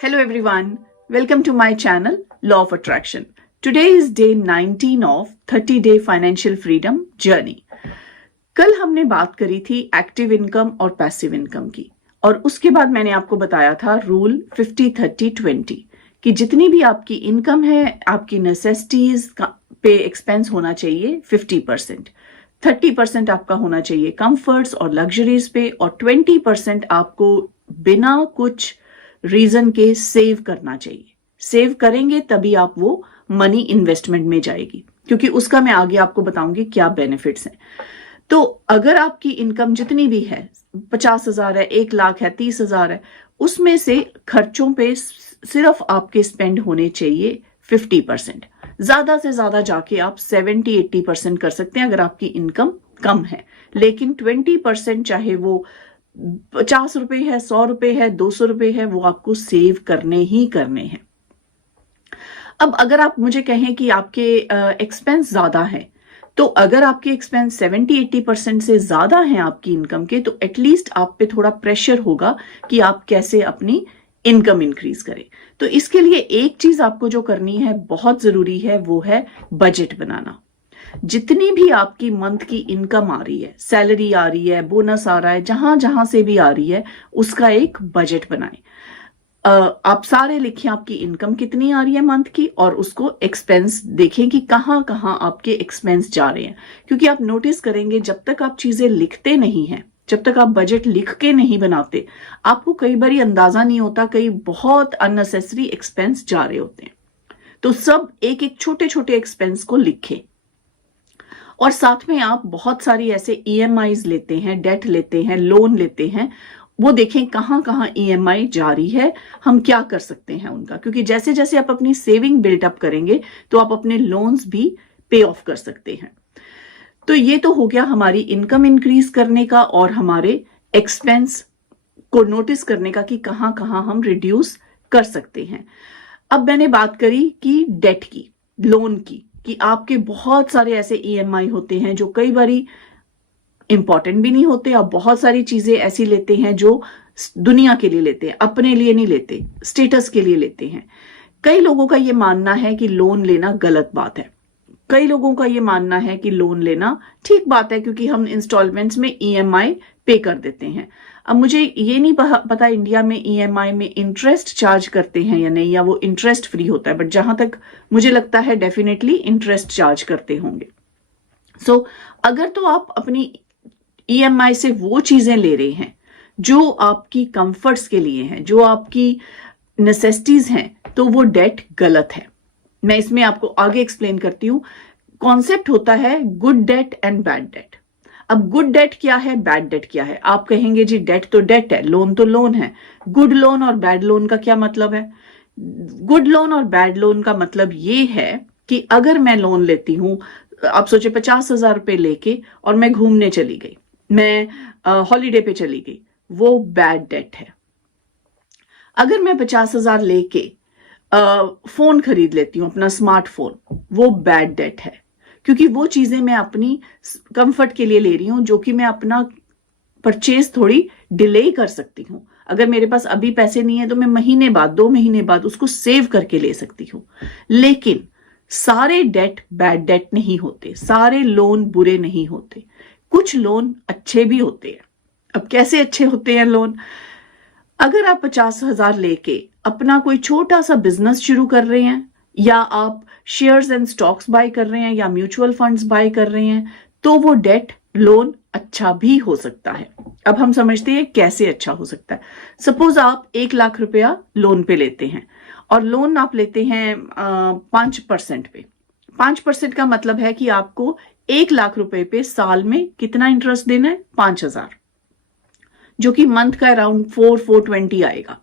Hello everyone, welcome to my channel Law of Attraction. Today is day 19 of 30 Day Financial Freedom Journey. कल हमने बात करी थी active income और passive income की और उसके बाद मैंने आपको बताया था रूल 50-30-20 कि जितनी भी आपकी इनकम है आपकी नेसेसिटीज पे एक्सपेंस होना चाहिए 50%, 30% आपका होना चाहिए कंफर्ट्स और लग्जरीज पे और 20% आपको बिना कुछ रीजन के सेव करना चाहिए. सेव करेंगे तभी आप वो मनी इन्वेस्टमेंट में जाएगी, क्योंकि उसका मैं आगे आपको बताऊंगी क्या बेनिफिट्स हैं. तो अगर आपकी इनकम जितनी भी है 50,000 है, 1 लाख है, 30,000 है, उसमें से खर्चों पे सिर्फ आपके स्पेंड होने चाहिए 50%. ज्यादा से ज्यादा जाके आप 70-80% कर सकते हैं अगर आपकी इनकम कम है, लेकिन 20% चाहे वो 50 रुपए है, 100 रुपए है, 200 रुपए है, वो आपको सेव करने ही करने हैं. अब अगर आप मुझे कहें कि आपके एक्सपेंस ज्यादा है, तो अगर आपके एक्सपेंस 70-80% से ज्यादा हैं आपकी इनकम के, तो एटलीस्ट आप पे थोड़ा प्रेशर होगा कि आप कैसे अपनी इनकम इंक्रीज करें. तो इसके लिए एक चीज आपको जो करनी है बहुत जरूरी है, वो है बजट बनाना. जितनी भी आपकी मंथ की इनकम आ रही है, सैलरी आ रही है, बोनस आ रहा है, जहां जहां से भी आ रही है, उसका एक बजट बनाएं. आप सारे लिखें आपकी इनकम कितनी आ रही है मंथ की और उसको एक्सपेंस देखें कि कहां कहां आपके एक्सपेंस जा रहे हैं. क्योंकि आप नोटिस करेंगे जब तक आप चीजें लिखते नहीं हैं, जब तक आप बजट लिख के नहीं बनाते, आपको कई बार अंदाजा नहीं होता, कई बहुत अननेसेसरी एक्सपेंस जा रहे होते हैं. तो सब एक एक छोटे छोटे एक्सपेंस को लिखें और साथ में आप बहुत सारी ऐसे ईएमआईज लेते हैं, डेट लेते हैं, लोन लेते हैं, वो देखें कहां कहां ईएमआई जारी है, हम क्या कर सकते हैं उनका. क्योंकि जैसे जैसे आप अपनी सेविंग बिल्डअप करेंगे तो आप अपने लोन्स भी पे ऑफ कर सकते हैं. तो ये तो हो गया हमारी इनकम इंक्रीज करने का और हमारे एक्सपेंस को नोटिस करने का कि कहां कहां हम रिड्यूस कर सकते हैं. अब मैंने बात करी कि डेट की, लोन की, कि आपके बहुत सारे ऐसे ईएमआई होते हैं जो कई बारी इंपॉर्टेंट भी नहीं होते. आप बहुत सारी चीजें ऐसी लेते हैं जो दुनिया के लिए लेते हैं, अपने लिए नहीं लेते, स्टेटस के लिए लेते हैं. कई लोगों का ये मानना है कि लोन लेना गलत बात है, कई लोगों का ये मानना है कि लोन लेना ठीक बात है, क्योंकि हम इंस्टॉलमेंट्स में ईएमआई पे कर देते हैं. अब मुझे ये नहीं पता इंडिया में ईएमआई में इंटरेस्ट चार्ज करते हैं या नहीं, या वो इंटरेस्ट फ्री होता है, बट जहां तक मुझे लगता है डेफिनेटली इंटरेस्ट चार्ज करते होंगे. सो अगर तो आप अपनी ईएमआई से वो चीजें ले रहे हैं जो आपकी कंफर्ट्स के लिए हैं, जो आपकी नेसेसिटीज हैं, तो वो डेट गलत है. मैं इसमें आपको आगे एक्सप्लेन करती हूं. कॉन्सेप्ट होता है good debt and bad debt. अब गुड डेट क्या है, बैड डेट क्या है? आप कहेंगे जी डेट तो डेट है, लोन तो लोन है. गुड लोन और बैड लोन का क्या मतलब है? गुड लोन और बैड लोन का मतलब ये है कि अगर मैं लोन लेती हूं, आप सोचे 50,000 रुपए लेके और मैं घूमने चली गई, मैं हॉलीडे पे चली गई, वो बैड डेट है. अगर मैं 50,000 लेके फोन खरीद लेती हूं, अपना स्मार्टफोन, वो बैड डेट है, क्योंकि वो चीजें मैं अपनी कंफर्ट के लिए ले रही हूं, जो कि मैं अपना परचेज थोड़ी डिले कर सकती हूं. अगर मेरे पास अभी पैसे नहीं है तो मैं महीने बाद, 2 महीने बाद उसको सेव करके ले सकती हूं. लेकिन सारे डेट बैड डेट नहीं होते, सारे लोन बुरे नहीं होते, कुछ लोन अच्छे भी होते हैं. अब कैसे अच्छे होते हैं लोन? अगर आप 50,000 लेके अपना कोई छोटा सा बिजनेस शुरू कर रहे हैं, या आप शेयर्स एंड स्टॉक्स बाय कर रहे हैं, या म्यूचुअल फंड्स बाय कर रहे हैं, तो वो डेट लोन अच्छा भी हो सकता है. अब हम समझते हैं कैसे अच्छा हो सकता है. सपोज आप 1 लाख रुपया लोन पे लेते हैं और लोन आप लेते हैं 5% पे. 5% का मतलब है कि आपको 1 लाख रुपए पे साल में कितना इंटरेस्ट देना है? 5,000, जो कि मंथ का अराउंड 420 आएगा.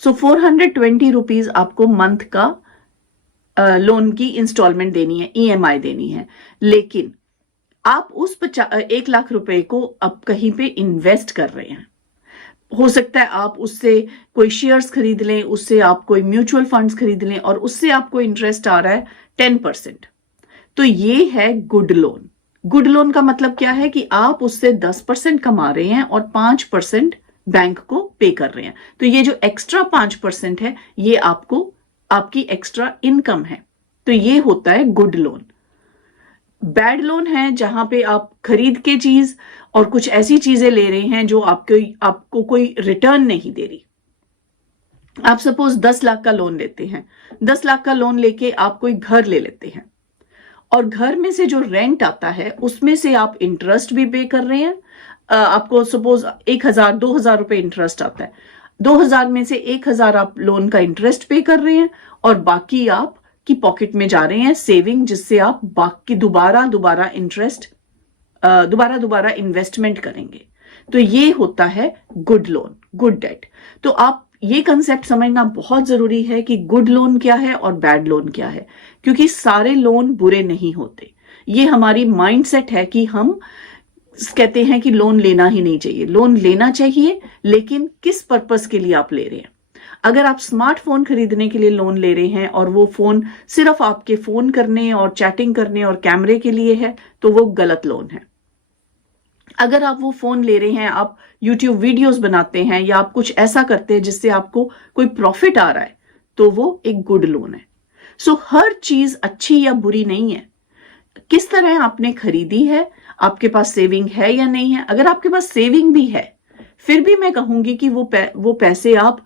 सो 420 रुपीज आपको मंथ का लोन की इंस्टॉलमेंट देनी है, ईएमआई देनी है. लेकिन आप उस 1 लाख रुपए को अब कहीं पे इन्वेस्ट कर रहे हैं. हो सकता है आप उससे कोई शेयर्स खरीद लें, उससे आप कोई म्यूचुअल फंड्स खरीद लें और उससे आपको इंटरेस्ट आ रहा है 10%. तो ये है गुड लोन. गुड लोन का मतलब क्या है कि आप उससे 10% कमा रहे हैं और 5% बैंक को पे कर रहे हैं। तो ये जो एक्स्ट्रा 5% है ये आपको आपकी एक्स्ट्रा इनकम है। तो ये होता है गुड लोन। बैड लोन है जहां पे आप खरीद के चीज और कुछ ऐसी चीजें ले रहे हैं जो आपको कोई रिटर्न नहीं दे रही। आप सपोज 10 लाख का लोन लेते हैं, 10 लाख का लोन लेके आप कोई घर ले लेते हैं और घर में से जो रेंट आता है उसमें से आप इंटरेस्ट भी पे कर रहे हैं। आपको सपोज 1,000 2,000 रुपए इंटरेस्ट आता है, 2,000 में से 1,000 आप लोन का इंटरेस्ट पे कर रहे हैं और बाकी आप की पॉकेट में जा रहे हैं सेविंग, जिससे आप बाकी दोबारा इन्वेस्टमेंट करेंगे। तो ये होता है गुड लोन, गुड डेट। तो आप ये कंसेप्ट समझना बहुत जरूरी है कि गुड लोन क्या है और बैड लोन क्या है, क्योंकि सारे लोन बुरे नहीं होते। ये हमारी माइंडसेट है कि हम कहते हैं कि लोन लेना ही नहीं चाहिए। लोन लेना चाहिए, लेकिन किस पर्पस के लिए आप ले रहे हैं। अगर आप स्मार्टफोन खरीदने के लिए लोन ले रहे हैं और वो फोन सिर्फ आपके फोन करने और चैटिंग करने और कैमरे के लिए है, तो वो गलत लोन है। अगर आप वो फोन ले रहे हैं, आप YouTube वीडियोस बनाते हैं या आप कुछ ऐसा करते हैं जिससे आपको कोई प्रॉफिट आ रहा है, तो वो एक गुड लोन है। सो हर चीज अच्छी या बुरी नहीं है, किस तरह आपने खरीदी है, आपके पास सेविंग है या नहीं है। अगर आपके पास सेविंग भी है, फिर भी मैं कहूंगी कि वो पैसे आप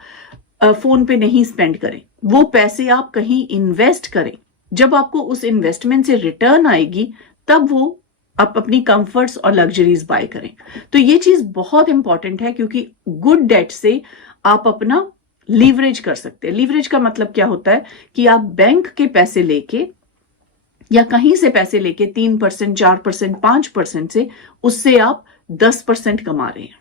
फोन पे नहीं स्पेंड करें, वो पैसे आप कहीं इन्वेस्ट करें। जब आपको उस इन्वेस्टमेंट से रिटर्न आएगी, तब वो आप अपनी कंफर्ट्स और लग्जरीज बाय करें। तो ये चीज बहुत इंपॉर्टेंट है, क्योंकि गुड डेट से आप अपना लीवरेज कर सकते हैं। लीवरेज का मतलब क्या होता है कि आप बैंक के पैसे लेके या कहीं से पैसे लेके 3%, 4%, 5% से उससे आप 10% कमा रहे हैं।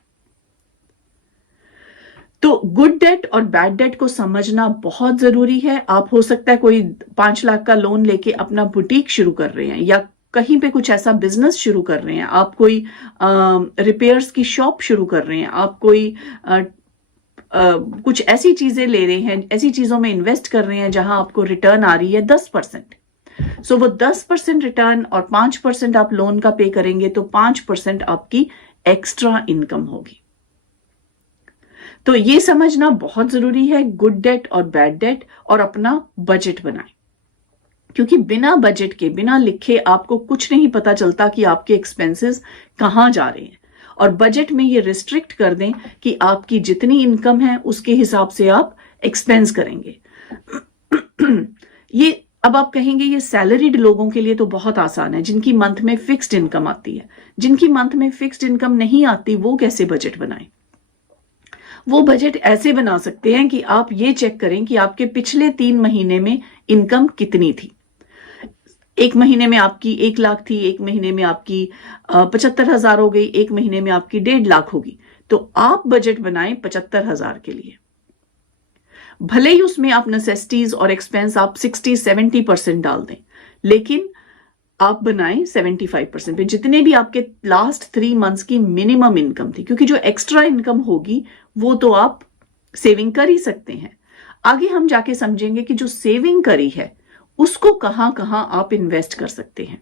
तो गुड डेट और बैड डेट को समझना बहुत जरूरी है। आप हो सकता है कोई 5 लाख का लोन लेके अपना बुटीक शुरू कर रहे हैं या कहीं पे कुछ ऐसा बिजनेस शुरू कर रहे हैं, आप कोई रिपेयर्स की शॉप शुरू कर रहे हैं, आप कोई कुछ ऐसी चीजें ले रहे हैं, ऐसी चीजों में इन्वेस्ट कर रहे हैं जहां आपको रिटर्न आ रही है 10%। सो वो 10% रिटर्न और 5% आप लोन का पे करेंगे, तो 5% आपकी एक्स्ट्रा इनकम होगी। तो ये समझना बहुत जरूरी है, गुड डेट और बैड डेट, और अपना बजट बनाएं, क्योंकि बिना बजट के, बिना लिखे आपको कुछ नहीं पता चलता कि आपके एक्सपेंसेस कहां जा रहे हैं। और बजट में ये रिस्ट्रिक्ट कर दें कि आपकी जितनी इनकम है उसके हिसाब से आप एक्सपेंस करेंगे। ये अब आप कहेंगे ये सैलरीड लोगों के लिए तो बहुत आसान है, जिनकी मंथ में फिक्स्ड इनकम आती है। जिनकी मंथ में फिक्स्ड इनकम नहीं आती, वो कैसे बजट बनाएं? वो बजट ऐसे बना सकते हैं कि आप ये चेक करें कि आपके पिछले 3 महीने में इनकम कितनी थी। एक महीने में आपकी 1 लाख थी, एक महीने में आपकी 75,000 हो गई, एक महीने में आपकी 1.5 लाख होगी। तो आप बजट बनाएं 75,000 के लिए। भले ही उसमें आप नेसेसिटीज और एक्सपेंस आप 60-70% डाल दें, लेकिन आप बनाएं 75% पे, जितने भी आपके लास्ट 3 मंथ्स की मिनिमम इनकम थी। क्योंकि जो एक्स्ट्रा इनकम होगी वो तो आप सेविंग कर ही सकते हैं। आगे हम जाके समझेंगे कि जो सेविंग करी है उसको कहां कहां आप इन्वेस्ट कर सकते हैं।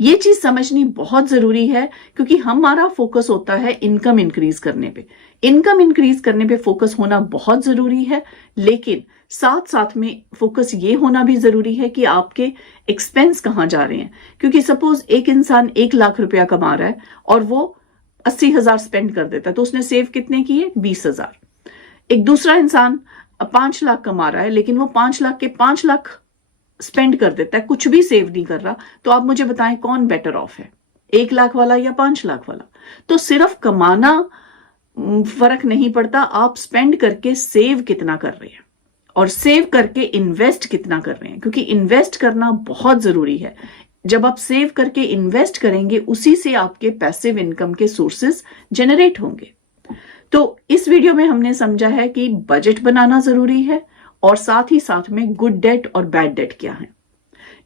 ये चीज समझनी बहुत जरूरी है, क्योंकि हमारा फोकस होता है इनकम इंक्रीज करने पे। इनकम इंक्रीज करने पे फोकस होना बहुत जरूरी है, लेकिन साथ साथ में फोकस ये होना भी जरूरी है कि आपके एक्सपेंस कहां जा रहे हैं। क्योंकि सपोज एक इंसान 1 लाख रुपया कमा रहा है और वो 80,000 स्पेंड कर देता है, तो उसने सेव कितने किए? 20,000। एक दूसरा इंसान 5 लाख कमा रहा है, लेकिन वो 5 लाख के 5 लाख स्पेंड कर देता है, कुछ भी सेव नहीं कर रहा। तो आप मुझे बताएं कौन बेटर ऑफ है, 1 लाख वाला या 5 लाख वाला? तो सिर्फ कमाना फर्क नहीं पड़ता, आप स्पेंड करके सेव कितना कर रहे हैं और सेव करके इन्वेस्ट कितना कर रहे हैं, क्योंकि इन्वेस्ट करना बहुत जरूरी है। जब आप सेव करके इन्वेस्ट करेंगे, उसी से आपके पैसिव इनकम के सोर्सेस जनरेट होंगे। तो इस वीडियो में हमने समझा है कि बजट बनाना जरूरी है और साथ ही साथ में गुड डेट और बैड डेट क्या है।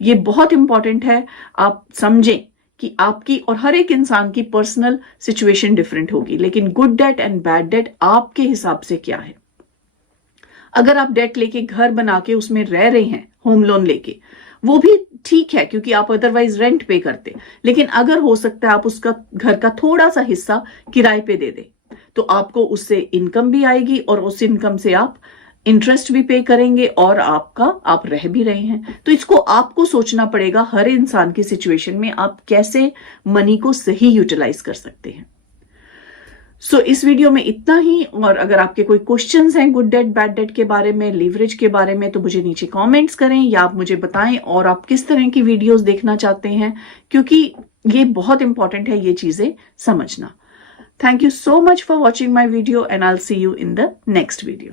ये बहुत इंपॉर्टेंट है आप समझें कि आपकी और हर एक इंसान की पर्सनल सिचुएशन डिफरेंट होगी, लेकिन good debt and bad debt आपके हिसाब से क्या है। अगर आप डेट लेके घर बना के उसमें रह रहे हैं, होम लोन लेके, वो भी ठीक है क्योंकि आप अदरवाइज रेंट पे करते, लेकिन अगर हो सकता है आप उसका घर का थोड़ा सा हिस्सा किराए पे दे दें, तो आपको उससे इनकम भी आएगी और उस इनकम से आप इंटरेस्ट भी पे करेंगे और आप रह भी रहे हैं। तो इसको आपको सोचना पड़ेगा हर इंसान की सिचुएशन में आप कैसे मनी को सही यूटिलाइज कर सकते हैं। सो इस वीडियो में इतना ही, और अगर आपके कोई क्वेश्चंस हैं गुड डेट बैड डेट के बारे में, लीवरेज के बारे में, तो मुझे नीचे कमेंट्स करें या आप मुझे बताएं और आप किस तरह की वीडियोस देखना चाहते हैं, क्योंकि ये बहुत इंपॉर्टेंट है ये चीजें समझना। Thank you so much for watching my video and I'll see you in the next video.